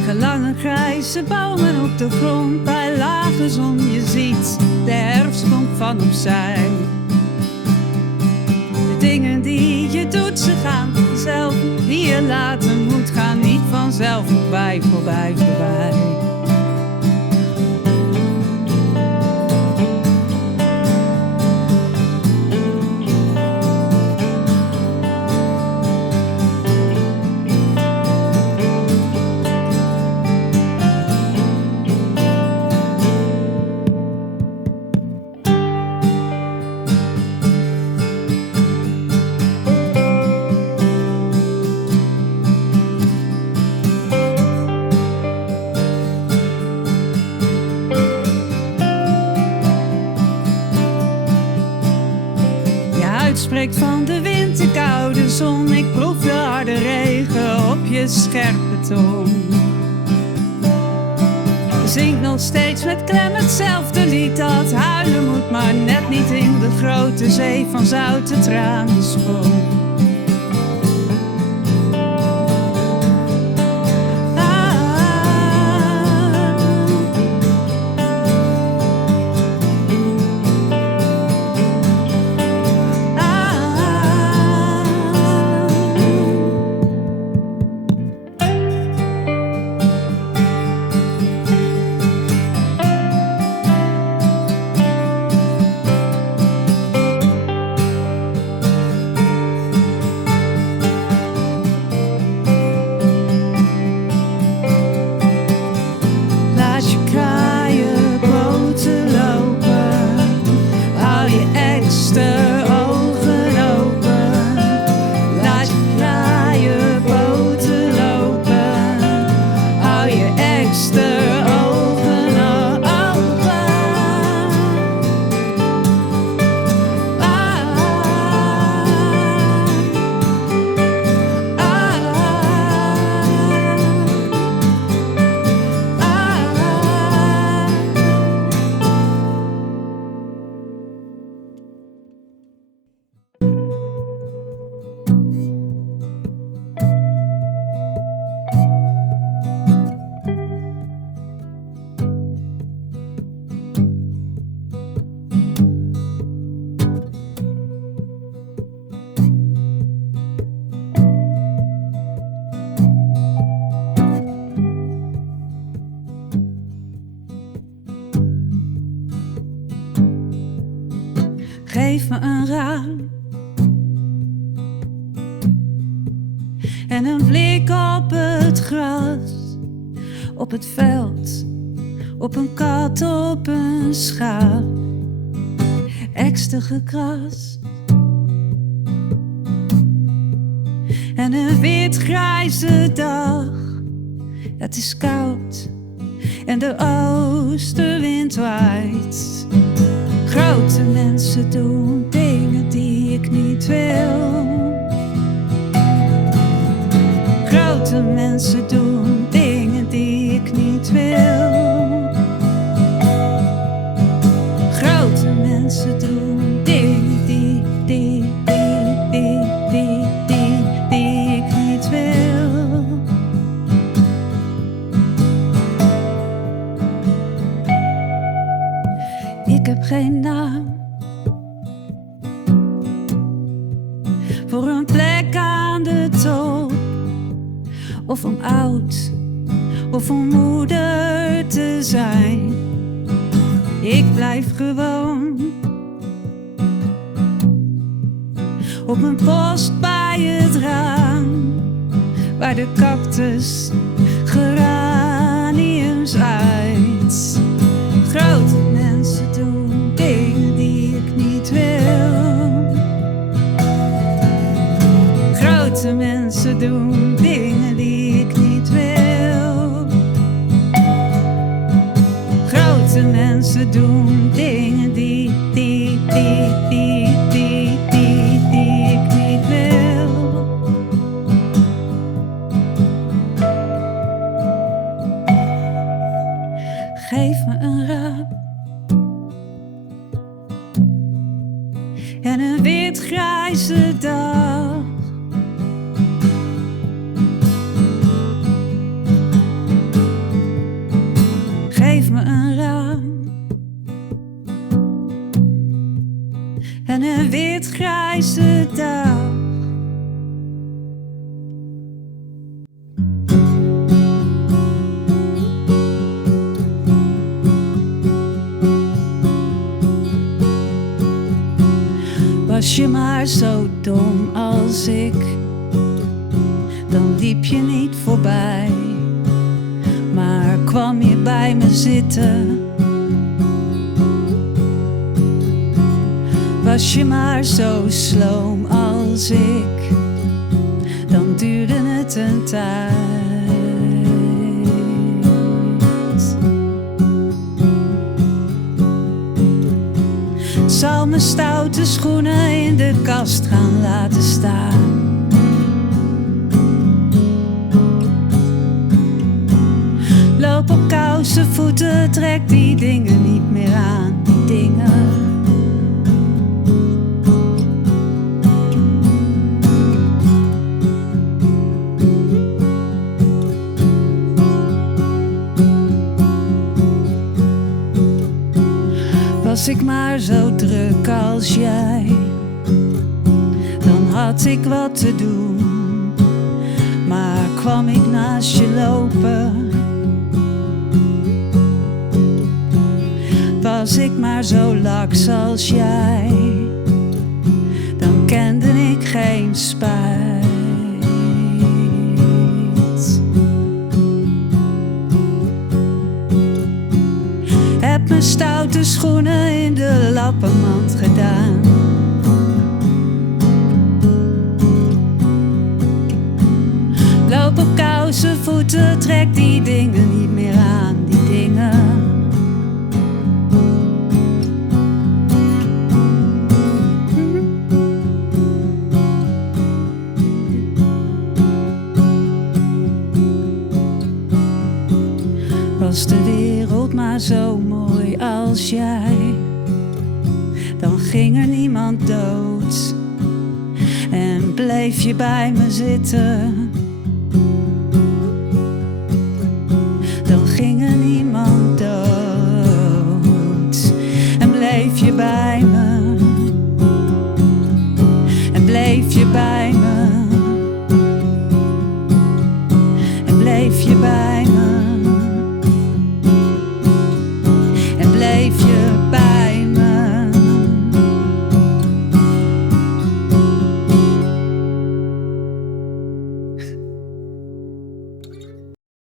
liggen lange grijze bomen op de grond bij lage zon. Je ziet de herfst komt van opzij. De dingen die je doet, ze gaan vanzelf. Die je laten moet, gaan niet vanzelf voorbij, voorbij, voorbij. Spreekt van de wind, de koude zon. Ik proef de harde regen op je scherpe tong. Je zingt nog steeds met klem hetzelfde lied. Dat huilen moet, maar net niet in de grote zee van zoute tranen sprong. Geef me een raam en een blik op het gras, op het veld, op een kat, op een schaap, ekster gekrast. En een wit-grijze dag, het is koud en de oostenwind waait. Grote mensen doen dingen die ik niet wil. Grote mensen doen dingen die ik niet wil. Grote mensen doen dingen die ik niet wil. Ik heb geen naam voor een plek aan de top, of om oud of om moeder te zijn. Ik blijf gewoon op mijn post bij het raam, waar de cactus geraniums uit. Grote mensen doen dingen die ik niet wil. Grote mensen doen dingen die ik niet wil. Grote mensen doen dingen die ik niet wil. Geef me een raam en een wit-grijze dag. Was je maar zo dom als ik, dan liep je niet voorbij, maar kwam je bij me zitten. Was je maar zo sloom als ik, dan duurde het een tijd. Zal mijn stoute schoenen in de kast gaan laten staan. Loop op kousen voeten, trek die dingen niet meer aan, die dingen. Was ik maar zo druk als jij, dan had ik wat te doen. Maar kwam ik naast je lopen, was ik maar zo laks als jij, dan kende ik geen spijt. Heb mijn stoute schoenen in de lappenmand gedaan. Loop op kousen voeten, trek die dingen niet meer aan, die dingen. Was de wereld maar zo mooi als jij, dan ging er niemand dood en bleef je bij me zitten. Dan ging er niemand dood en bleef je bij me, en bleef je bij me, en bleef je bij me.